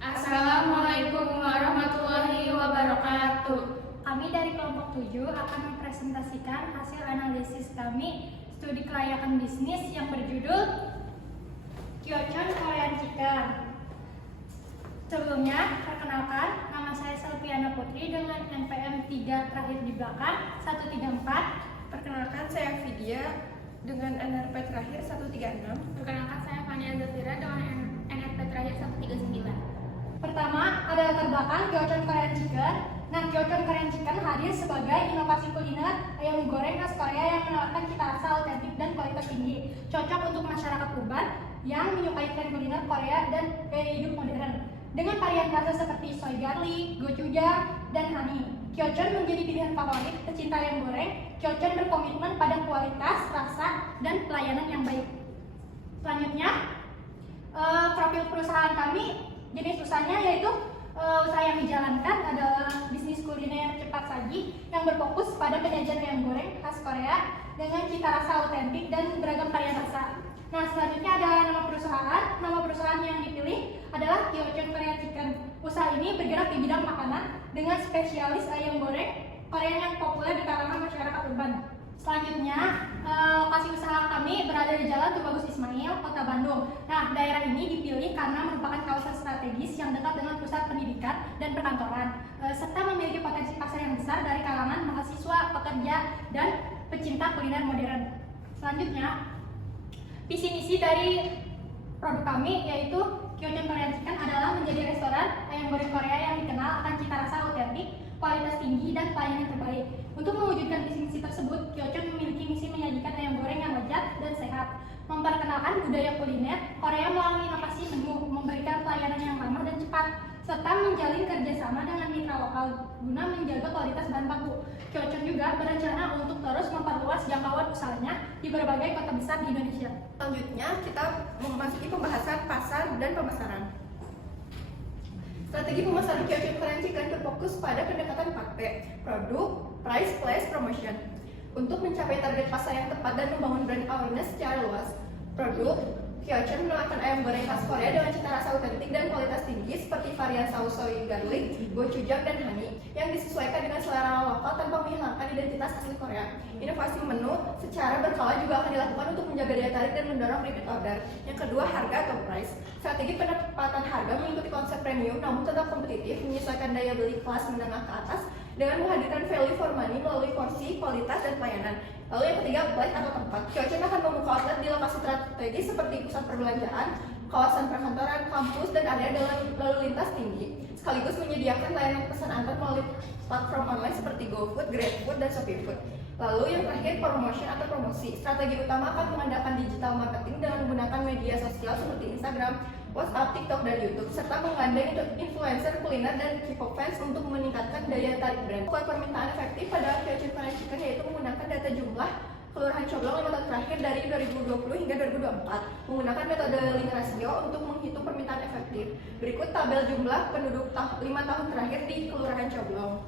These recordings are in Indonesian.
Assalamualaikum warahmatullahi wabarakatuh. Kami dari kelompok 7 akan mempresentasikan hasil analisis kami studi kelayakan bisnis yang berjudul Kyochon Korean Chicken. Sebelumnya, perkenalkan, nama saya Selviana Putri dengan NPM 3 terakhir di belakang 134. Perkenalkan, saya Vidya dengan NRP terakhir 136. Perkenalkan, saya Fania Zafira dengan NRP terakhir 139. Pertama, ada latar belakang Kyochon Korean Chicken. Nah, Kyochon Korean Chicken hadir sebagai inovasi kuliner ayam goreng khas Korea yang menawarkan cita rasa autentik dan kualitas tinggi, cocok untuk masyarakat urban yang menyukai tren kuliner Korea dan gaya hidup modern. Dengan varian rasa seperti soy garlic, gochujang, dan honey, Kyochon menjadi pilihan favorit pecinta ayam goreng. Kyochon berkomitmen pada kualitas, rasa, dan pelayanan yang baik. Selanjutnya, profil perusahaan kami, jenis usahanya yaitu usaha yang dijalankan adalah bisnis kuliner cepat saji yang berfokus pada penyajian ayam goreng khas Korea dengan cita rasa autentik dan beragam varian rasa. Nah, selanjutnya ada nama perusahaan. Nama perusahaan yang dipilih adalah Kyochon Korean Chicken. Usaha ini bergerak di bidang makanan dengan spesialis ayam goreng Korea yang populer di kalangan masyarakat urban. Selanjutnya, lokasi usaha kami berada di Jalan Tubagus Ismail, Kota Bandung. Nah, daerah ini dipilih karena merupakan kawasan strategis yang dekat dengan pusat pendidikan dan perkantoran, serta memiliki potensi pasar yang besar dari kalangan mahasiswa, pekerja, dan pecinta kuliner modern. Selanjutnya, visi misi dari produk kami yaitu Kyochon Korean Chicken adalah menjadi restoran ayam goreng Korea yang dikenal akan cita rasa autentik, kualitas tinggi, dan pelayanan terbaik. Untuk mewujudkan visi misi tersebut, Kyochon memiliki misi menyajikan ayam goreng yang lezat dan sehat, memperkenalkan budaya kuliner Korea melalui inovasi menu, memberikan pelayanan yang ramah dan cepat, serta menjalin kerjasama dengan mitra lokal guna menjaga kualitas bahan baku. Kyochon juga berencana untuk terus memperluas jangkauan usahanya di berbagai kota besar di Indonesia. Selanjutnya, kita memasuki pembahasan pasar dan pemasaran. Strategi pemasaran Kyochon Korean Chicken berfokus pada pendekatan 4P, produk, price, place, promotion. Untuk mencapai target pasar yang tepat dan membangun brand awareness secara luas. Produk, Kyochon menawarkan ayam goreng khas Korea dengan cita rasa autentik dan kualitas tinggi seperti varian saus soy garlic, gochujang, dan honey yang disesuaikan dengan selera lokal tanpa menghilangkan identitas asli Korea. Inovasi menu secara berkala juga akan dilakukan untuk menjaga daya tarik dan mendorong repeat order. Yang kedua, harga atau price. Strategi penempatan harga mengikuti konsep premium namun tetap kompetitif, menyesuaikan daya beli kelas menengah ke atas dengan menghadirkan value for money melalui porsi, kualitas, dan pelayanan. Lalu yang ketiga, place atau tempat. Kyochon akan membuka outlet di lokasi strategis seperti pusat perbelanjaan, kawasan perkantoran, kampus, dan area lalu lintas tinggi, sekaligus menyediakan layanan pesan antar melalui platform online seperti GoFood, GrabFood, dan ShopeeFood. Lalu yang terakhir, promotion atau promosi. Strategi utama akan mengandalkan digital marketing dengan menggunakan media sosial seperti Instagram, WhatsApp, TikTok, dan YouTube, serta menggandeng influencer kuliner dan K-pop fans untuk meningkatkan daya tarik brand. Permintaan efektif pada Kyochon Korean Chicken yaitu menggunakan data jumlah Kelurahan Coblong 5 tahun terakhir dari 2020 hingga 2024, menggunakan metode link rasio untuk menghitung permintaan efektif. Berikut tabel jumlah penduduk 5 tahun terakhir di Kelurahan Coblong.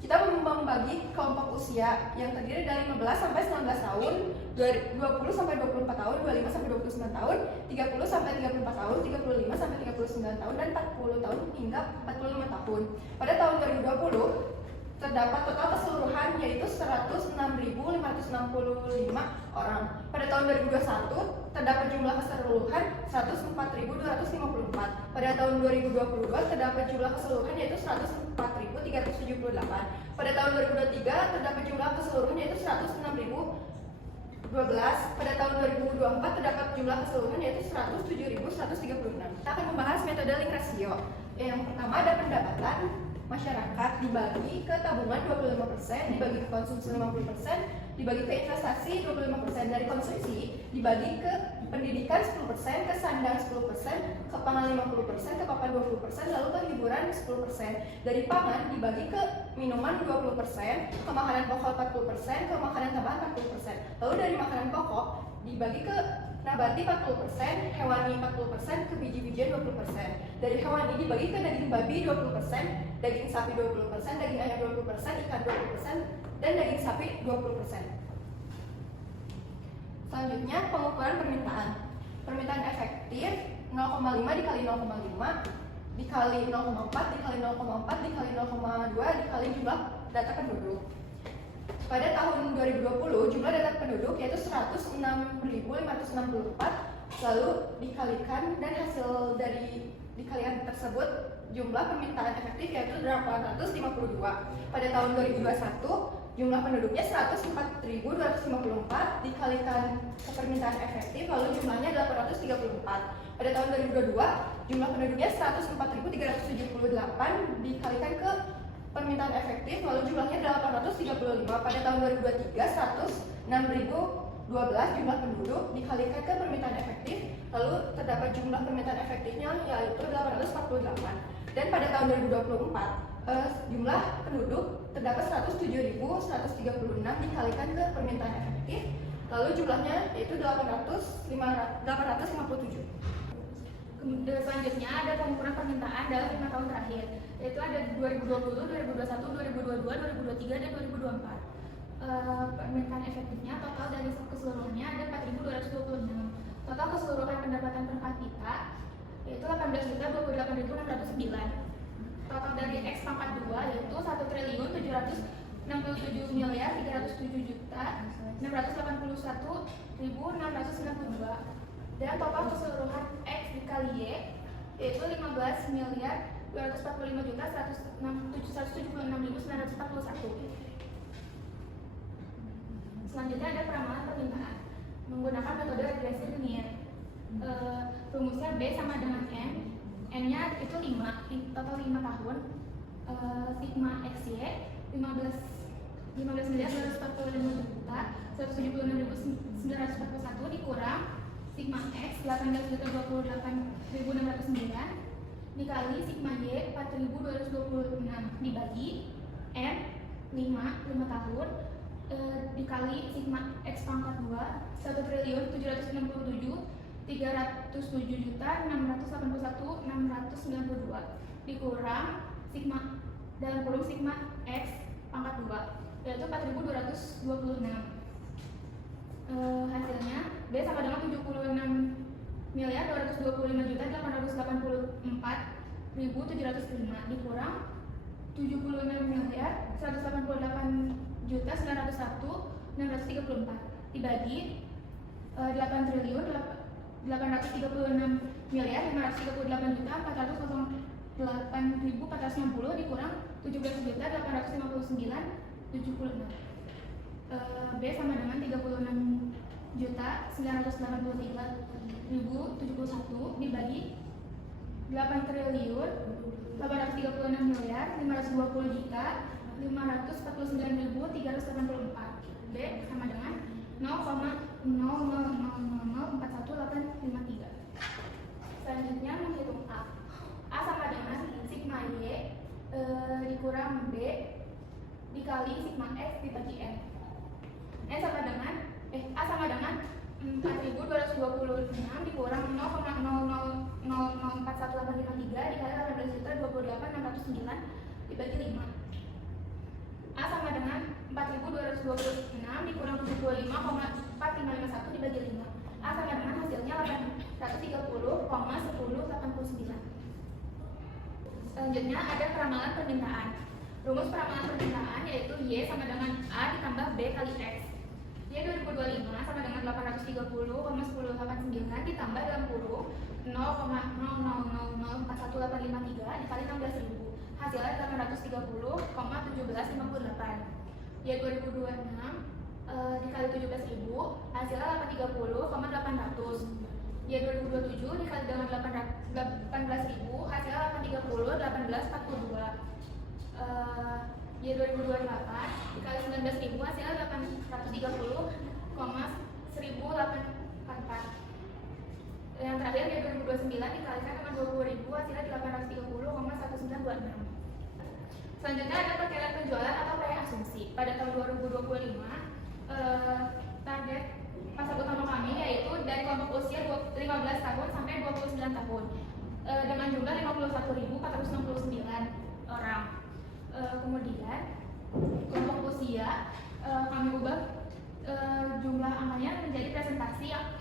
Kita membagi kelompok usia yang terdiri dari 15 sampai 19 tahun, 20 sampai 24 tahun, 25 sampai 29 tahun, 30 sampai 34 tahun, 35 sampai 39 tahun, dan 40 tahun hingga 45 tahun. Pada tahun 2020 terdapat total keseluruhan yaitu 106.565 orang. Pada tahun 2021 terdapat jumlah keseluruhan 104.254. Pada tahun 2022 terdapat jumlah keseluruhan yaitu 104.378. Pada tahun 2023 terdapat jumlah keseluruhan yaitu 106.012. Pada tahun 2024 terdapat jumlah keseluruhan yaitu 107.136. Kita akan membahas metode link rasio. Yang pertama ada pendapatan masyarakat dibagi ke tabungan 25%, dibagi ke konsumsi 50%, dibagi ke investasi 25%, dari konsumsi dibagi ke pendidikan 10%, ke sandang 10%, ke pangan 50%, ke papan 20%, lalu ke hiburan 10%. Dari pangan dibagi ke minuman 20%, ke makanan pokok 40%, ke makanan tambahan 40%. Lalu dari makanan pokok dibagi ke nabati 40%, hewani 40%, ke biji-bijian 20%. Dari hewani dibagi ke daging babi 20%, daging sapi 20%, daging ayam 20%, ikan 20%, dan daging sapi 20%. Selanjutnya, pengukuran permintaan. Permintaan efektif 0,5 dikali 0,5 dikali 0,4 dikali 0,4 dikali 0,2 dikali jumlah data penduduk. Pada tahun 2020 jumlah data penduduk yaitu 106.564, lalu dikalikan dan hasil dari dikalikan tersebut jumlah permintaan efektif yaitu 852. Pada tahun 2021 jumlah penduduknya 104.254 dikalikan ke permintaan efektif lalu jumlahnya 834. Pada tahun 2022 jumlah penduduknya 104.378 dikalikan ke permintaan efektif lalu jumlahnya 835. Pada tahun 2023 106.012 jumlah penduduk dikalikan ke permintaan efektif lalu terdapat jumlah permintaan efektifnya yaitu 848. Dan pada tahun 2024 jumlah penduduk terdapat 107.136 dikalikan ke permintaan efektif lalu jumlahnya yaitu 857. Kemudian selanjutnya ada pengukuran permintaan dalam 5 tahun terakhir, yaitu ada 2020, 2021, 2022, 2023, dan 2024. Permintaan efektifnya total dari keseluruhannya ada 4.226. Total keseluruhan pendapatan per kapita yaitu 18.028.609. Total dari X pangkat 2 yaitu 1.767.387.681.692 dan total keseluruhan X dikali Y yaitu 15.245.776.941. Selanjutnya ada peramalan permintaan menggunakan metode regresi linear. Rumusnya B sama dengan N nya itu 5, total 5 tahun. Sigma XY 15.245.176.941 dikurang sigma X 18.028.609 dikali sigma Y 4.226 dibagi N 5 tahun dikali sigma X pangkat 2 1.767.307.681.692 dikurang sigma dalam kurung sigma X pangkat 2 yaitu 4.226. Hasilnya B sama dengan 76.225.884.705 dikurang 76.188.901.634 dibagi 8.538.408.460 dikurang 17.859.76. B sama dengan 36.983.071 dibagi 8.520.549.384. B sama dengan 0,000041853. Selanjutnya menghitung A. A sama dengan sigma Y dikurang B dikali sigma X dibagi N. A sama dengan 4.226 dikurang 0,000041853 dikali 18.028.609 dibagi 5. A sama dengan 4.226 dikurang 75,4551 dibagi 5. A sama dengan hasilnya 830,1089. Selanjutnya ada peramalan permintaan. Rumus peramalan permintaan yaitu Y sama dengan A ditambah B kali X. Y 2025 sama dengan 830,1089 ditambah dalam kurung 0,000041853 dikali 16.000. Hasilnya 830,1758. Y 2026 dikali 17.000 hasilnya 830,800. Y 2027 dikali dengan 18.000 hasilnya 830,1842. Y 2028 dikali 19.000 hasilnya 830,1084. Yang terakhir Y 2029 dikalikan dengan 20.000 hasilnya 830,1926. Selanjutnya ada perkiraan penjualan atau pre-asumsi. Pada tahun 2025 target pasar utama kami yaitu dari kelompok usia 15 tahun sampai 29 tahun dengan jumlah 51.469 orang. Kemudian kelompok usia kami ubah jumlah angkanya menjadi presentasi yang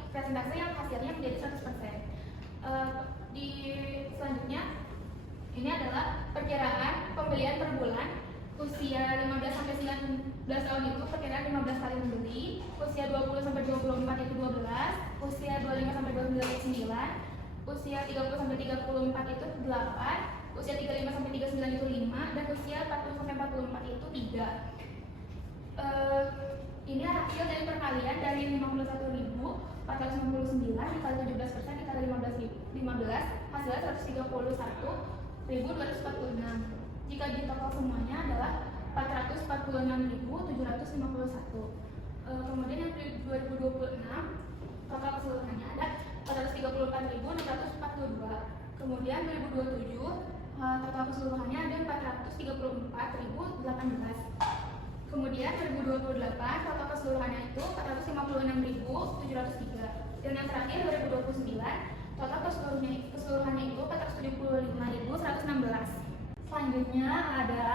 hasilnya menjadi 100%. Di selanjutnya ini adalah perkiraan pembelian per bulan. Usia 15 sampai 19 tahun itu perkiraan 15 kali membeli, usia 20 sampai 24 itu 12, usia 25 sampai 29 itu 9, usia 30 sampai 34 itu 8, usia 35 sampai 39 itu 5, dan usia 40 sampai 44 itu 3. Ini hasil dari perkalian dari 51.499 dikali 17% dikali 15 hasilnya 131.246. Jika di total semuanya adalah 446.751. Kemudian yang di 2026 total keseluruhannya ada 434.642. Kemudian 2027 total keseluruhannya ada 434.018. Kemudian 2028 total keseluruhannya itu 456.703. Dan yang terakhir 2029 total keseluruhannya itu 475.116. Selanjutnya ada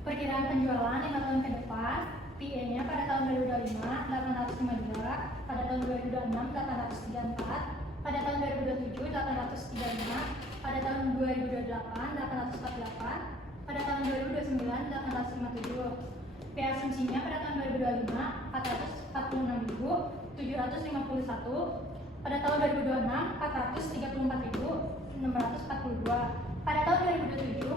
perkiraan penjualan 5 tahun ke depan. PE-nya pada tahun 2025 852, pada tahun 2026 834, pada tahun 2027 835, pada tahun 2028 848, pada tahun 2029 857. PE asumsinya pada tahun 2025 446.751, pada tahun 2026 434.642, pada tahun 2027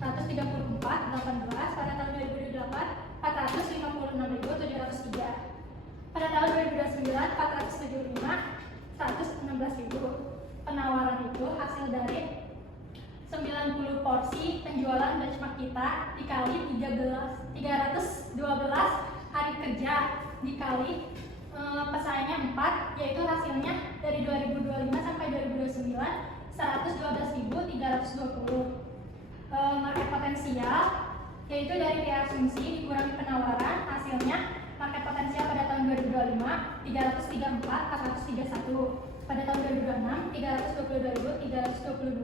434.18, pada tahun 2028 456.703, pada tahun 2029 475 116.000. Penawaran itu hasil dari 90 porsi penjualan benchmark kita dikali 312 hari kerja dikali pesaingnya 4, yaitu hasilnya dari 2025 sampai 2029 112.320. Market potensial yaitu dari asumsi dikurangi penawaran, hasilnya market potensial pada tahun 2025 334 431, pada tahun 2026 322.322,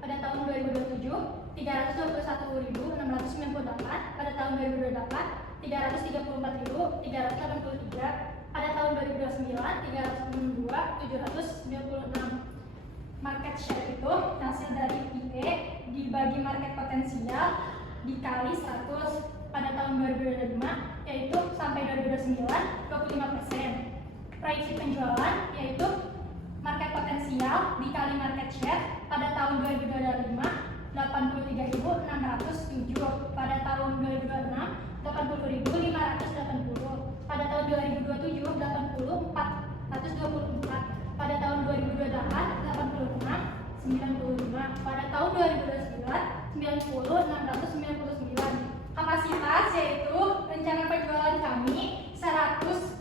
pada tahun 2027 321.698, pada tahun 2028 334.383, pada tahun 2029 362.796. Market share itu hasil dari PE dibagi market potensial dikali 100 pada tahun 2025, yaitu sampai 2029 25%. Proyeksi penjualan yaitu market potensial dikali market share pada tahun 2025 83.607, pada tahun 2026 80.580, pada tahun 2027 84.424, pada tahun 2028 86 95, pada tahun 2029 90.699. Kapasitas yaitu rencana penjualan kami 100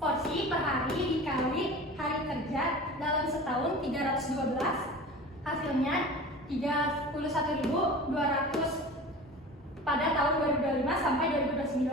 porsi per hari dikali hari kerja dalam setahun 312, hasilnya 31.200 pada tahun 2025 sampai 2029.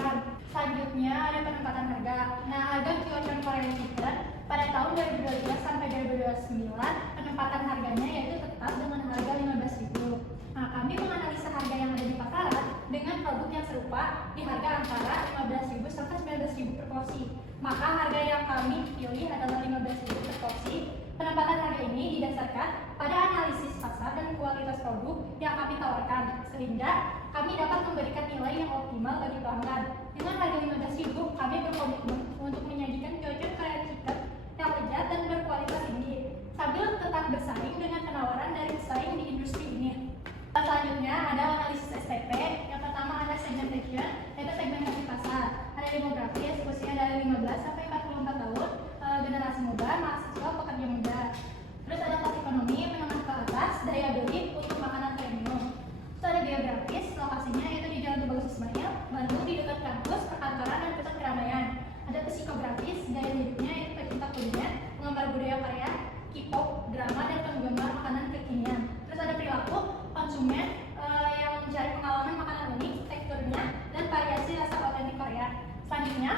Selanjutnya ada penempatan harga. Nah, harga Kyochon Korean Chicken pada tahun 2012 sampai 2029 penempatan harganya yaitu tetap dengan harga 15.000. Nah, kami menganalisa harga yang ada di pasaran dengan produk yang serupa di harga antara 15.000 sampai 19.000 per porsi. Maka harga yang kami pilih adalah 15.000 per porsi. Penempatan harga ini didasarkan pada analisis pasar dan kualitas produk yang kami tawarkan, sehingga kami dapat memberikan nilai yang optimal bagi pelanggan. Dengan harga 15.000, kami berkomitmen untuk menyajikan Kyochon Korean Chicken yang lezat dan berkualitas tinggi, sambil tetap bersaing dengan penawaran dari pesaing di industri ini. Selanjutnya ada analisis STP. Yang pertama ada segmentation, yaitu segmentasi pasar. Ada demografis, usia dari 15 sampai 44 tahun, generasi muda, mahasiswa, pekerja muda. Terus ada kelas ekonomi, menengah ke atas, daya beli untuk makanan premium. Terus ada geografis, lokasinya yaitu di Jalan Tubagus Ismail, Bandung, di dekat kampus, perkantoran, dan pusat keramaian. Ada psikografis, gaya hidupnya yaitu pecinta kuliner, penggemar budaya Korea, K-pop, drama, dan penggemar makanan kekinian. Terus ada perilaku konsumen yang mencari pengalaman makanan unik, teksturnya, dan variasi rasa otentik Korea. Selanjutnya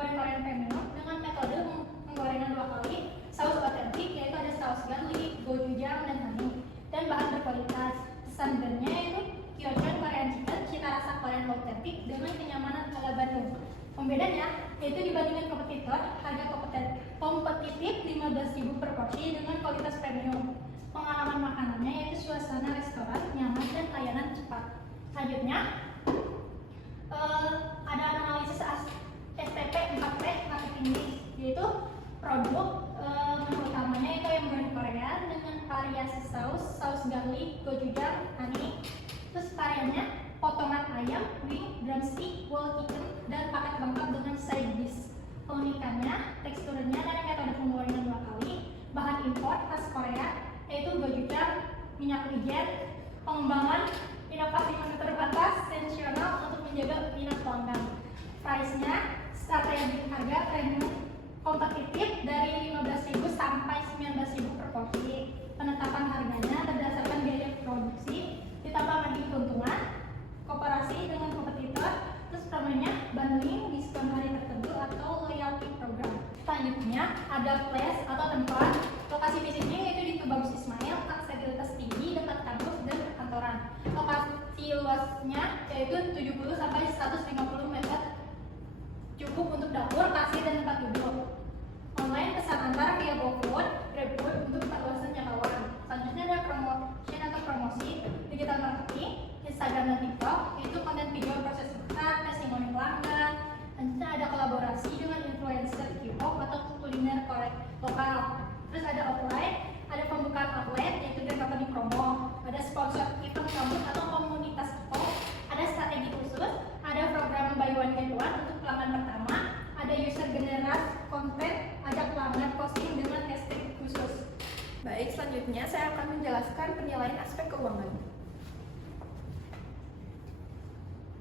goreng Korean premium dengan metode penggorengan 2 kali, saus otentik yaitu ada saus garlic, gochujang, dan honey, dan bahan berkualitas. Pesan brandnya yaitu Kyochon Korean Chicken, cita rasa Korean otentik dengan kenyamanan ala Bandung. Pembedanya yaitu dibandingkan kompetitor, harga kompetitif 15.000 per porsi dengan kualitas premium. Pengalaman makanannya yaitu suasana restoran nyaman dan layanan cepat. Selanjutnya ada analisis STP 4P marketing mix, yaitu produk menu utamanya itu yang goreng Korea dengan variasi saus garlic, gochujang, honey. Terus variannya potongan ayam, wing, drumstick, whole chicken, dan paket lengkap dengan side dish. Keunikannya, teksturnya dari metode penggorengan 2 kali, bahan impor khas Korea yaitu gochujang, minyak wijen, pengembangan inovasi menu terbatas, sensasional untuk menjaga minat pelanggan. Price-nya strategi harga premium kompetitif dari 15.000 sampai 19.000 per porsi. Penetapan harganya berdasarkan biaya produksi, ditambah lagi keuntungan, kooperasi dengan kompetitor, terus promonya bundling, diskon hari tertentu atau loyalty program. Selanjutnya ada place atau tempat. Lokasi bisnisnya yaitu di Tubagus Ismail, aksesibilitas tinggi dekat kampus dan perkantoran. Lokasi luasnya yaitu 70 sampai 150 meter, cukup untuk dapur, kasir, dan tempat duduk. Online pesan antar via GoFood, GrabFood untuk perluasan jangkauan. Selanjutnya ada promosi digital marketing, Instagram dan TikTok, yaitu konten video proses masak, testimoni pelanggan. Selanjutnya ada kolaborasi dengan influencer K-pop atau kuliner Korea lokal. Terus ada offline, ada pembukaan outlet yaitu grand opening promo, ada sponsor event kampus atau komunitas K-pop, ada strategi khusus, ada program buy one get one untuk pelanggan pertama, ada user generate konten, ada pelanggan posting dengan hashtag khusus. Baik, selanjutnya saya akan menjelaskan penilaian aspek keuangan.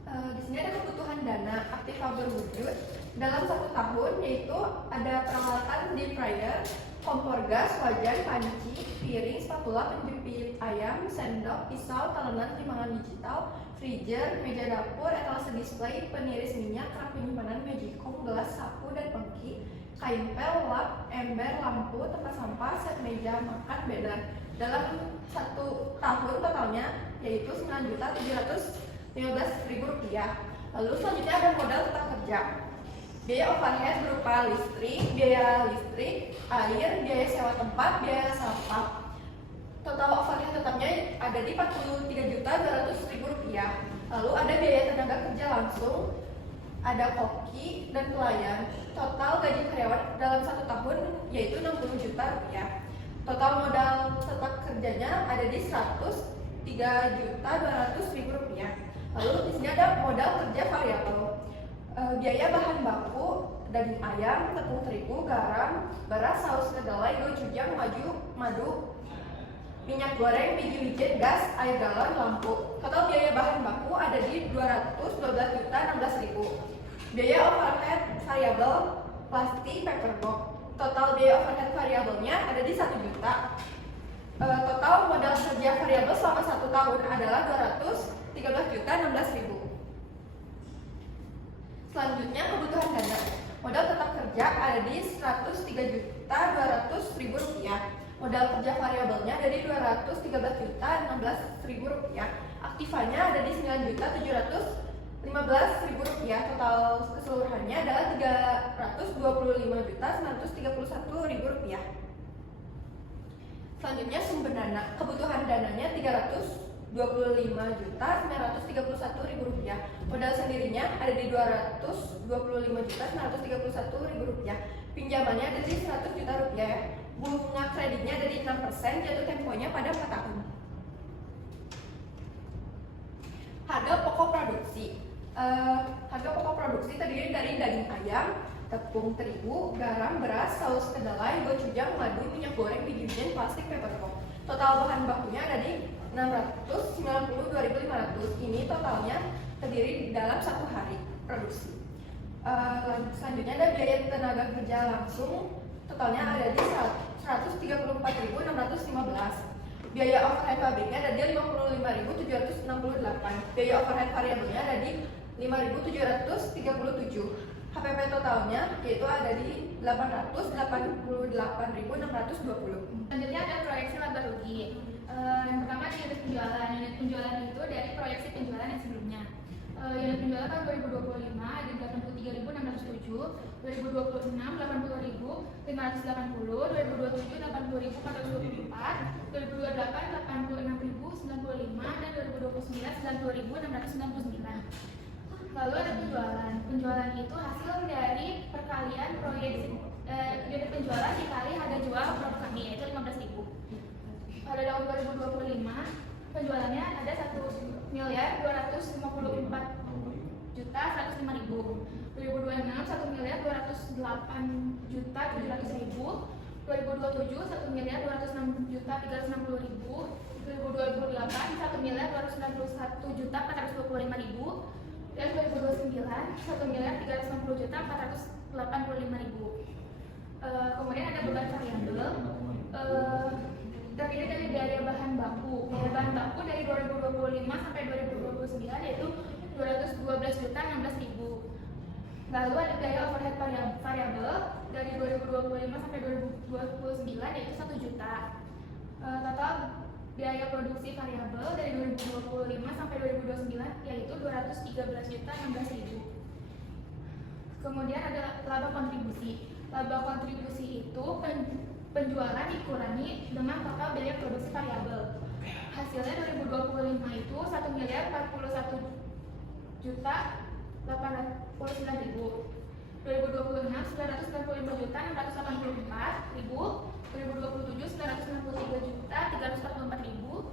Di sini ada kebutuhan dana aktiva berwujud dalam 1 tahun, yaitu ada peralatan deep fryer, kompor gas, wajan, panci, piring, spatula, penjepit ayam, sendok, pisau, talenan, timbangan digital, freezer, meja dapur, etalase display, peniris minyak, rak penyimpanan, magicom, gelas, sapu, dan pengki, kain pel, lap, ember, lampu, tempat sampah, set meja makan, banner. Dalam 1 tahun totalnya yaitu Rp9.715.000. Lalu selanjutnya ada modal tetap kerja. Biaya overhead berupa biaya listrik, air, biaya sewa tempat, biaya sampah. Total overhead tetapnya ada di Rp43.200.000. Lalu ada biaya tenaga kerja langsung, ada koki dan pelayan. Total gaji karyawan dalam 1 tahun yaitu Rp60 juta. Total modal tetap kerjanya ada di Rp103.200.000. Lalu di sini ada modal kerja variabel. Biaya bahan baku, daging ayam, tepung terigu, garam, beras, saus kedelai, gochujang, madu, minyak goreng, biji wijen, gas, air galon, lampu. Total biaya bahan baku ada di Rp212.016.000. Biaya overhead variabel plastik paper box. Total biaya overhead variabelnya ada di Rp1 juta. Total modal kerja variabel selama 1 tahun adalah Rp213.016.000. Selanjutnya kebutuhan dana. Modal tetap kerja ada di Rp103.200.000. Modal kerja variabelnya ada di Rp213.016.000. Aktivanya ada di Rp9.715.000. Total keseluruhannya adalah Rp325.931.000. Selanjutnya sumber dana. Kebutuhan dananya Rp325.931.000. Modal sendirinya ada di Rp225.931.000. Pinjamannya ada di Rp100 juta. Bunga kreditnya ada di 6%, jatuh temponya pada 4 tahun. Harga pokok produksi. Harga pokok produksi terdiri dari daging ayam, tepung terigu, garam, beras, saus kedelai, gochujang, madu, minyak goreng, biji wijen, plastik, paper box. Total bahan bakunya ada di Rp692.500. Ini totalnya terdiri dalam 1 hari produksi. Selanjutnya ada biaya tenaga kerja langsung, totalnya ada di Rp134.615. Biaya overhead pabriknya ada di Rp55.768. Biaya overhead variabelnya ada di Rp5.737. HPP totalnya yaitu ada di 888.620. Selanjutnya ada proyeksi laba rugi. Yang pertama di unit penjualan. Unit penjualan itu dari proyeksi penjualan yang sebelumnya. Unit penjualan tahun 2025 ada 83.607, 2026 80.580, 2027 80.424, 2028 86.095 dan 2029 90.699. Lalu ada penjualan. Penjualan itu hasil dari perkalian proyeksi unit penjualan dikali harga jual produk kami, yaitu 15.000. Pada tahun 2025 penjualannya ada 1.254.105.000. 2026 1.208.700.000. 2027 1.206.360.000. 2028 1.291.425.000. Dan 2029 1.360.485.000. Kemudian ada beban variabel terdiri dari biaya bahan baku. Biaya bahan baku dari 2025 sampai 2029 yaitu 212.016.000. Lalu ada biaya overhead variabel dari 2025 sampai 2029 yaitu 1 juta. Total biaya produksi variabel dari 2025 sampai 2029 yaitu 213.016.000. Kemudian ada laba kontribusi. Laba kontribusi itu penjualan dikurangi dengan total biaya produksi variabel. Hasilnya 2025 itu 1.041.889.000. 2026 995.684.000. 2027 963.344.000.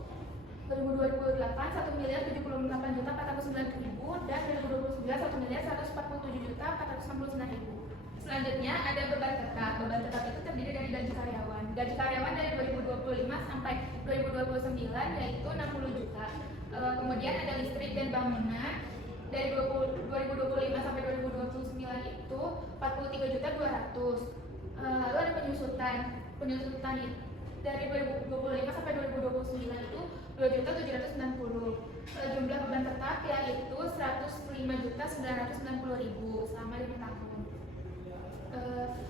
2028 1.078.409.000 dan 2029 1.147.469.000. Selanjutnya ada beban tetap. Beban tetap itu terdiri dari gaji karyawan. Gaji karyawan dari 2025 sampai 2029 yaitu 60 juta. Kemudian ada listrik dan bangunan dari 2025 sampai 2029 itu 43.200. Lalu ada penyusutan. Penyusutan dari 2025 sampai 2029 itu 2.790. Jumlah beban tetap yaitu 105.990.000 selama 5 tahun.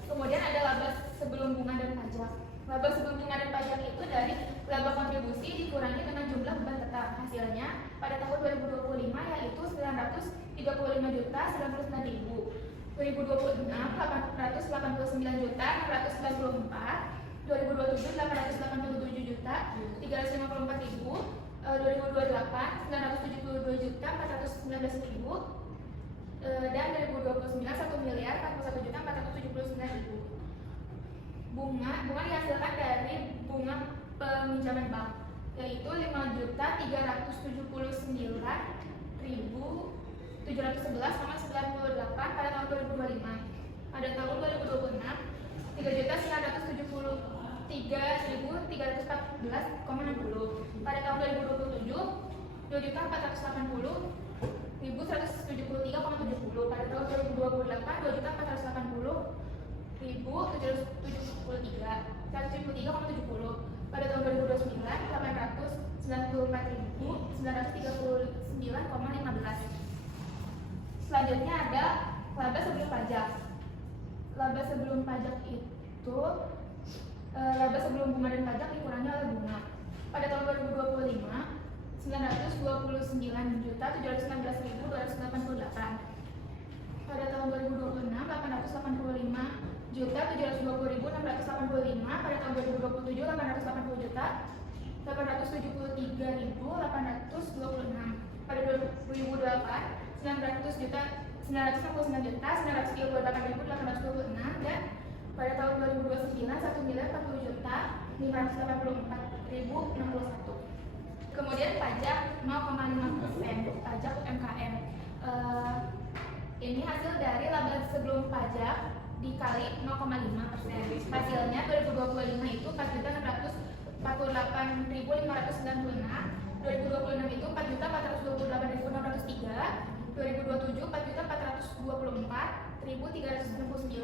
Kemudian ada laba sebelum bunga dan pajak. Laba sebelum bunga dan pajak itu dari laba kontribusi dikurangi dengan jumlah beban tetap. Hasilnya pada tahun 2025 yaitu 935.099.000. 2026 889.694. 2027 887.354.000. 2028 972.419.000. Dan 2029 1.041.479.000. Bunga dihasilkan dari bunga peminjaman bank yaitu 5.379.711,98 pada tahun 2025. Pada tahun 2026 3.173.314,60. Pada tahun 2027 2.480.173,70. Pada tahun 2028 2.480.773,70. Pada tahun 2029 894.939,15. Selanjutnya ada laba sebelum pajak. Laba sebelum pajak itu laba sebelum bunga dan pajak dikurangi oleh bunga. Pada tahun 2025 929.716.288. Pada tahun 2026 885.720.685. Pada tahun 2027 870.873.826. Pada 2008 969.938.826 dan pada tahun 2029 1.040.584.061. Kemudian pajak 0,5%, pajak UMKM. Ini hasil dari laba sebelum pajak dikali 0,5%. Hasilnya 2025 itu 4.648.596. 2026 itu 4.428.603. 2027 4.424.369.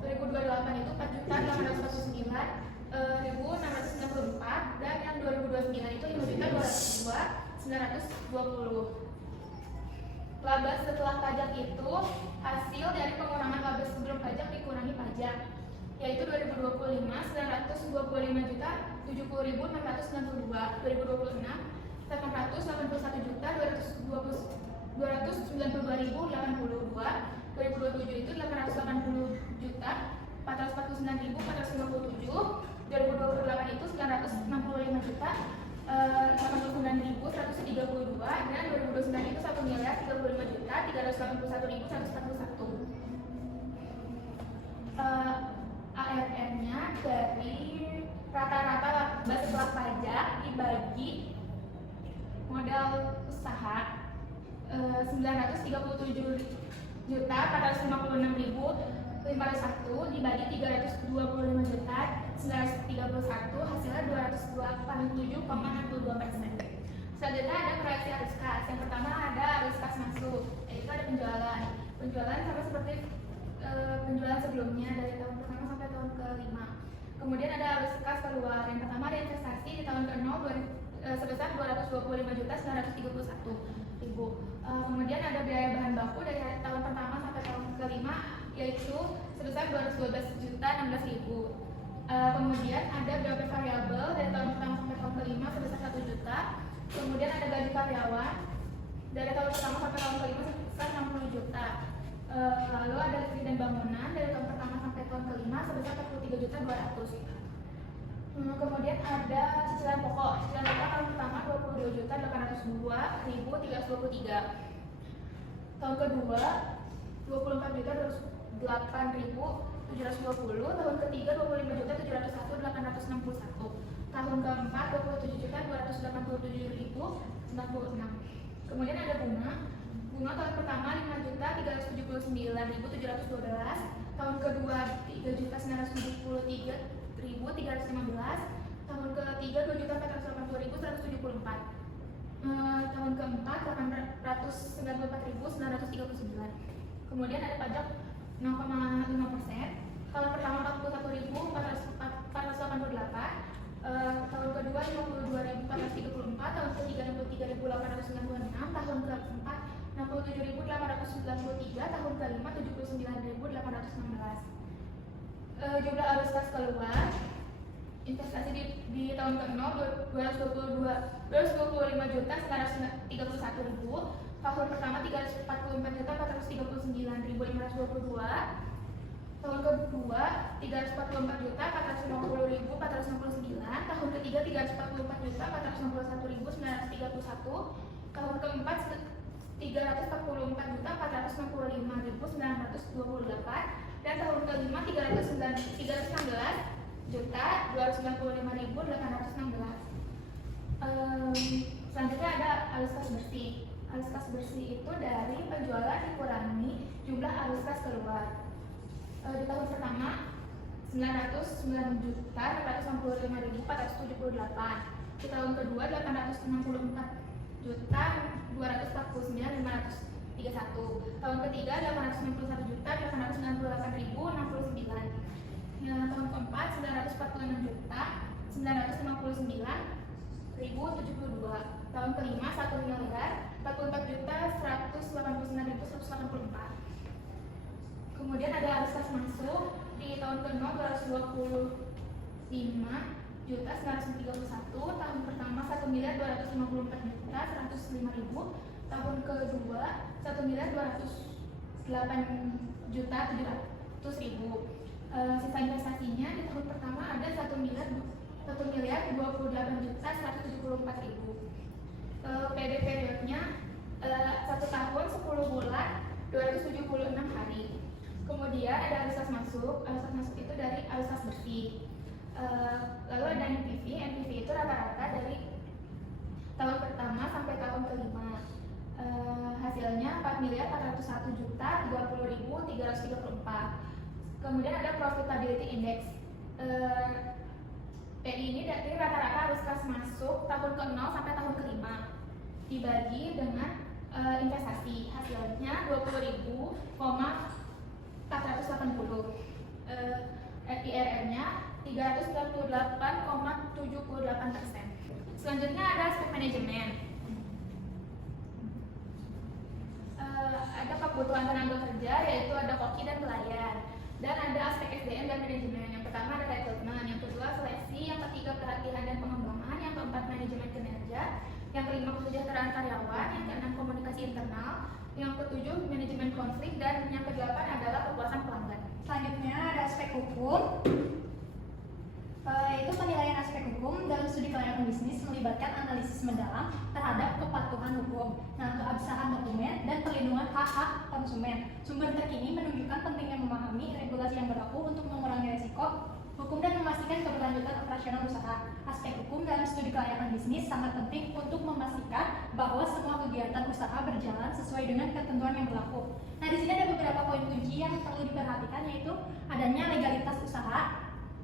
2028 itu 4.849.694 dan yang 2029 itu 5.202.920. Laba setelah pajak itu hasil dari pengurangan laba sebelum pajak dikurangi pajak, yaitu 2025 925 juta 70.692, 2026 881 juta 292.082, 2027 itu 880 juta 449.457, 2028 itu 965 juta 89.132, dan 2029 itu 1.035 juta 381.141. ARR-nya dari rata-rata laba setelah pajak dibagi modal usaha 937 juta 456.501 dibagi 325 juta 931, hasilnya 227,62%. Selanjutnya ada proyeksi arus kas. Yang pertama ada arus kas masuk, yaitu ada penjualan. Penjualan sama seperti penjualan sebelumnya dari tahun pertama sampai tahun ke-5. Kemudian ada arus kas keluar. Yang pertama ada investasi di tahun ke-0 sebesar 225.931.000. Kemudian ada biaya bahan baku dari tahun pertama sampai tahun ke-5, yaitu sebesar 212.016.000. Kemudian ada BOP variabel dari tahun pertama sampai tahun ke-5 sebesar 1 juta. Kemudian ada gaji karyawan dari tahun pertama sampai tahun ke-5 sebesar 60 juta. Lalu ada listrik dan bangunan dari tahun pertama sampai tahun ke-5 sebesar 43.200.000. Kemudian ada cicilan pokok. Cicilan pokok tahun pertama 22.802.323. Tahun kedua 24.208.720. Tahun ketiga 25.701.861. Tahun keempat 27.287.096. Kemudian ada bunga. Bunga tahun pertama 5.379.712. Tahun kedua 3.973.315. Tahun ketiga 2.482.174. Tahun keempat 894.939. Kemudian ada pajak 0,5%. Tahun pertama 41.488. Tahun kedua 52.434. Tahun ketiga 63.896. Tahun keempat 67.893. Tahun kelima 79.816. Jumlah arus kas keluar. Investasi di tahun ke-0 225 juta 931.000. Tahun pertama 344 juta 439.522. Tahun kedua 344 juta 450.469. Tahun ketiga 344 juta 461.931. Tahun keempat 344 juta 465.928. Dan tahun kelima 316 juta 295.816. Selanjutnya ada arus kas bersih. Arus kas bersih itu dari penjualan dikurangi jumlah arus kas keluar. Di tahun pertama 909 juta 465.478. Di tahun kedua 864 juta 249.531. Tahun ketiga 891 juta 898.069. Tahun keempat 946 juta 959.072. Tahun kelima 1 miliar 44 juta 189.184. Kemudian ada arus kas masuk di tahun ke-0 225 juta 931. Tahun pertama 1 miliar 254 juta 105.000. Tahun kedua 1 miliar 208 juta 700.000. Sisa investasinya di tahun pertama ada 1 miliar 28 juta 174.000. PD periodnya 1 tahun 10 bulan 276 hari. Kemudian ada arus kas masuk. Arus kas masuk itu dari arus kas bersih. Lalu ada NPV. NPV itu rata-rata dari tahun pertama sampai tahun kelima. Hasilnya 4 miliar 401 juta 30.334. Kemudian ada profitability index. PI ini dari rata-rata arus kas masuk tahun ke-0 sampai tahun ke-5 dibagi dengan investasi. Hasilnya 20.480. IRR-nya 398,78%. Selanjutnya ada aspek manajemen. ada kebutuhan tenaga kerja, yaitu ada koki dan pelayan. Dan ada aspek SDM dan manajemen. Yang pertama ada rekrutmen, yang kedua seleksi, yang ketiga pelatihan dan pengembangan, yang keempat manajemen kinerja, yang kelima kesejahteraan karyawan, yang keenam komunikasi internal, yang ketujuh manajemen konflik, dan yang kedelapan adalah kepuasan pelanggan. Selanjutnya ada aspek hukum. Itu penilaian aspek hukum dalam studi kelayakan bisnis melibatkan analisis mendalam terhadap kepatuhan hukum, keabsahan dokumen, dan perlindungan hak-hak konsumen. Sumber terkini menunjukkan pentingnya memahami regulasi yang berlaku untuk mengurangi resiko hukum dan memastikan keberlanjutan operasional usaha. Aspek hukum dalam studi kelayakan bisnis sangat penting untuk memastikan bahwa semua kegiatan usaha berjalan sesuai dengan ketentuan yang berlaku. Nah, di sini ada beberapa poin kunci yang perlu diperhatikan, yaitu adanya legalitas usaha,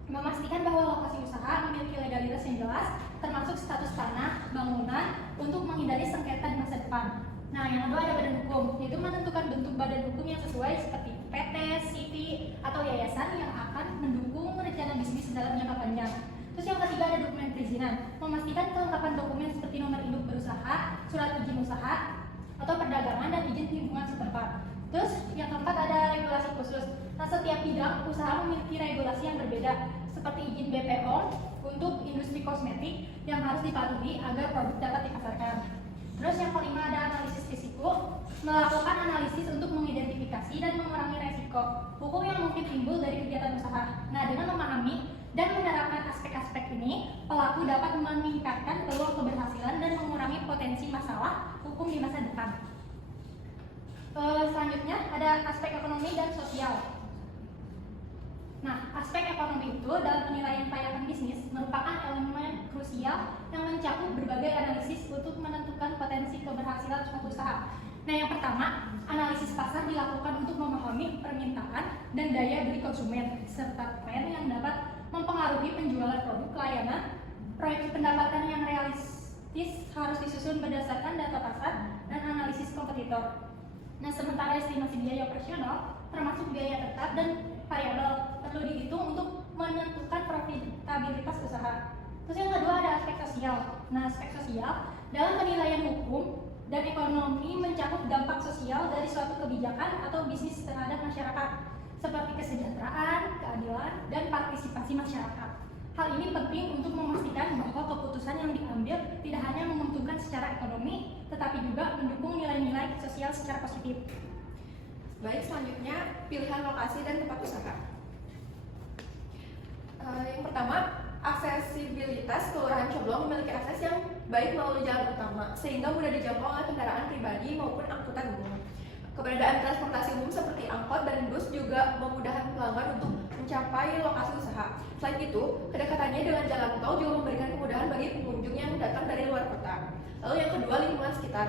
memastikan bahwa lokasi usaha memiliki legalitas yang jelas, termasuk status tanah, bangunan, untuk menghindari sengketa di masa depan. Nah, yang kedua ada badan hukum, yaitu menentukan bentuk badan hukum yang sesuai seperti PT, CV, atau yayasan yang akan mendukung rencana bisnis dalam jangka panjang. Terus yang ketiga ada dokumen perizinan, memastikan kelengkapan dokumen seperti nomor induk berusaha, surat izin usaha, atau perdagangan, dan izin lingkungan setempat. Terus yang keempat ada regulasi khusus. Nah, setiap bidang usaha memiliki regulasi yang berbeda, seperti izin BPOM untuk industri kosmetik yang harus dipatuhi agar produk dapat dipasarkan. Terus yang kelima ada analisis risiko, melakukan analisis untuk mengidentifikasi dan mengurangi resiko hukum yang mungkin timbul dari kegiatan usaha. Nah, dengan memahami dan menerapkan aspek-aspek ini, pelaku dapat meningkatkan peluang keberhasilan dan mengurangi potensi masalah hukum di masa depan. Selanjutnya ada aspek ekonomi dan sosial. Nah, aspek ekonomi itu dalam penilaian kelayakan bisnis merupakan elemen krusial yang mencakup berbagai analisis untuk menentukan potensi keberhasilan suatu usaha. Nah, yang pertama, analisis pasar dilakukan untuk memahami permintaan dan daya beli konsumen, serta tren yang dapat mempengaruhi penjualan produk layanan. Proyeksi pendapatan yang realistis harus disusun berdasarkan data pasar dan analisis kompetitor. Nah, sementara estimasi biaya operasional, termasuk biaya tetap dan variabel, perlu dihitung untuk menentukan profitabilitas usaha. Terus yang kedua ada aspek sosial. Nah, aspek sosial dalam penilaian hukum dan ekonomi mencakup dampak sosial dari suatu kebijakan atau bisnis terhadap masyarakat, seperti kesejahteraan, keadilan, dan partisipasi masyarakat. Hal ini penting untuk memastikan bahwa keputusan yang diambil tidak hanya menguntungkan secara ekonomi, tetapi juga mendukung nilai-nilai sosial secara positif. Baik, selanjutnya pilihan lokasi dan tempat usaha. Yang pertama, aksesibilitas. Kelurahan Coblong memiliki akses yang baik melalui jalan utama, sehingga mudah dijangkau oleh kendaraan pribadi maupun angkutan umum. Keberadaan transportasi umum seperti angkot dan bus juga memudahkan pelanggan untuk mencapai lokasi usaha. Selain itu, kedekatannya dengan jalan tol juga memberikan kemudahan bagi pengunjung yang datang dari luar kota. Lalu yang kedua, lingkungan sekitar.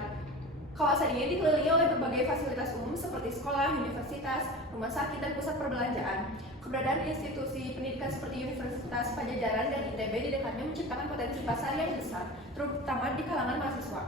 Kawasan ini dikelilingi oleh berbagai fasilitas umum seperti sekolah, universitas, rumah sakit, dan pusat perbelanjaan. Keberadaan institusi pendidikan seperti Universitas Pajajaran dan ITB di dekatnya menciptakan potensi pasar yang besar, terutama di kalangan mahasiswa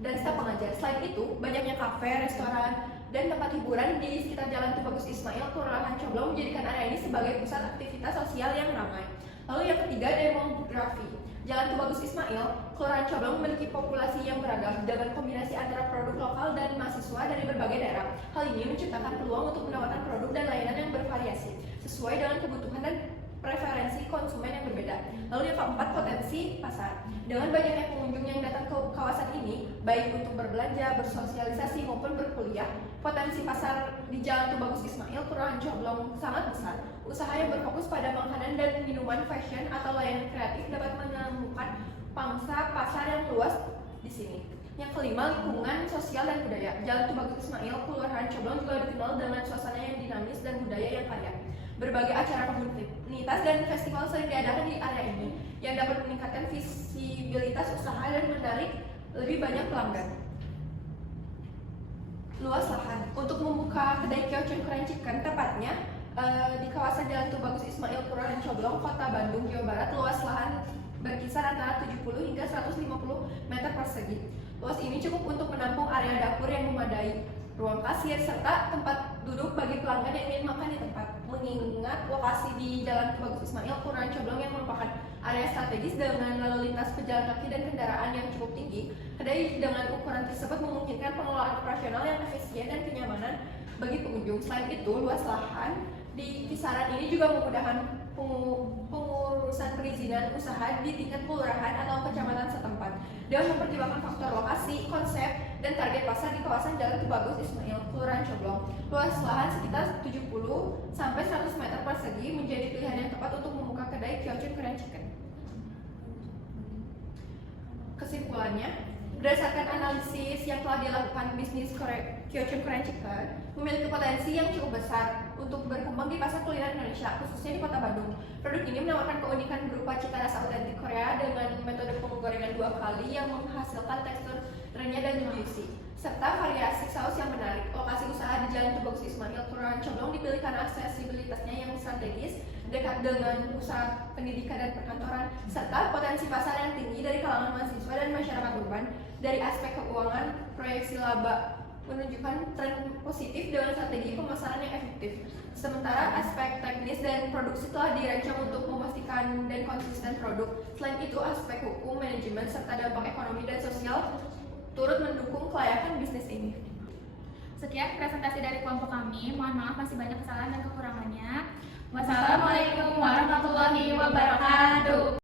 dan staf pengajar. Selain itu, banyaknya kafe, restoran, dan tempat hiburan di sekitar Jalan Tubagus Ismail, Kelurahan Coblong menjadikan area ini sebagai pusat aktivitas sosial yang ramai. Lalu yang ketiga, demografi. Jalan Tubagus Ismail, Kelurahan Coblong memiliki populasi yang beragam dengan kombinasi antara produk lokal dan mahasiswa dari berbagai daerah. Hal ini menciptakan peluang untuk menawarkan produk dan layanan yang bervariasi sesuai dengan kebutuhan dan preferensi konsumen yang berbeda. Lalu yang keempat, potensi pasar. Dengan banyaknya pengunjung yang datang ke kawasan ini, baik untuk berbelanja, bersosialisasi maupun berkuliah, potensi pasar di Jalan Tubagus Ismail, Kelurahan Coblong sangat besar. Usaha yang berfokus pada makanan dan minuman, fashion, atau layanan kreatif dapat menemukan pangsa pasar yang luas di sini. Yang kelima, lingkungan sosial dan budaya. Jalan Tubagus Ismail, Kelurahan Coblong juga dikenal dengan suasana yang dinamis dan budaya yang kaya. Berbagai acara komunitas dan festival sering diadakan di area ini yang dapat meningkatkan visibilitas usaha dan menarik lebih banyak pelanggan. Luas lahan. Untuk membuka kedai Kyochen Korean Chicken, tepatnya di kawasan Jalan Tubagus Ismail, Kelurahan Coblong, Kota Bandung, Jawa Barat, luas lahan berkisar antara 70 hingga 150 meter persegi. Luas ini cukup untuk menampung area dapur yang memadai, ruang kasir, serta tempat duduk bagi pelanggan yang ingin makan di tempat. Mengingat lokasi di Jalan Tubagus Ismail, Kelurahan Coblong yang merupakan area strategis dengan lalu lintas pejalan kaki dan kendaraan yang cukup tinggi. Kedai dengan ukuran tersebut memungkinkan pengelolaan operasional yang efisien dan kenyamanan bagi pengunjung. Selain itu, luas lahan di kisaran ini juga memudahkan pengurusan perizinan usaha di tingkat kelurahan atau kecamatan setempat. Dengan mempertimbangkan faktor lokasi, konsep, dan target pasar di kawasan Jalan Tubagus Ismail, Kelurahan Coblong, luas lahan sekitar 70 sampai 100 meter persegi menjadi pilihan yang tepat untuk membuka kedai Kyochun Korean Chicken. Kesimpulannya, berdasarkan analisis yang telah dilakukan, bisnis Kyochun Korean Chicken memiliki potensi yang cukup besar untuk berkembang di pasar kuliner Indonesia, khususnya di Kota Bandung. Produk ini menawarkan keunikan berupa cita rasa otentik Korea dengan metode penggorengan 2 kali yang menghasilkan tekstur renyah dan juicy, serta variasi saus yang menarik. Lokasi usaha di Jalan Tubagus Ismail, Kelurahan Coblong dipilih karena aksesibilitasnya yang strategis, dekat dengan pusat pendidikan dan perkantoran, serta potensi pasar yang tinggi dari kalangan mahasiswa dan masyarakat urban. Dari aspek keuangan, proyeksi laba menunjukkan tren positif dengan strategi pemasaran yang efektif. Sementara aspek teknis dan produksi telah dirancang untuk memastikan dan konsisten produk. Selain itu, aspek hukum, manajemen, serta dampak ekonomi dan sosial turut mendukung kelayakan bisnis ini. Sekian presentasi dari kelompok kami. Mohon maaf masih banyak kesalahan dan kekurangannya. Wassalamualaikum warahmatullahi wabarakatuh.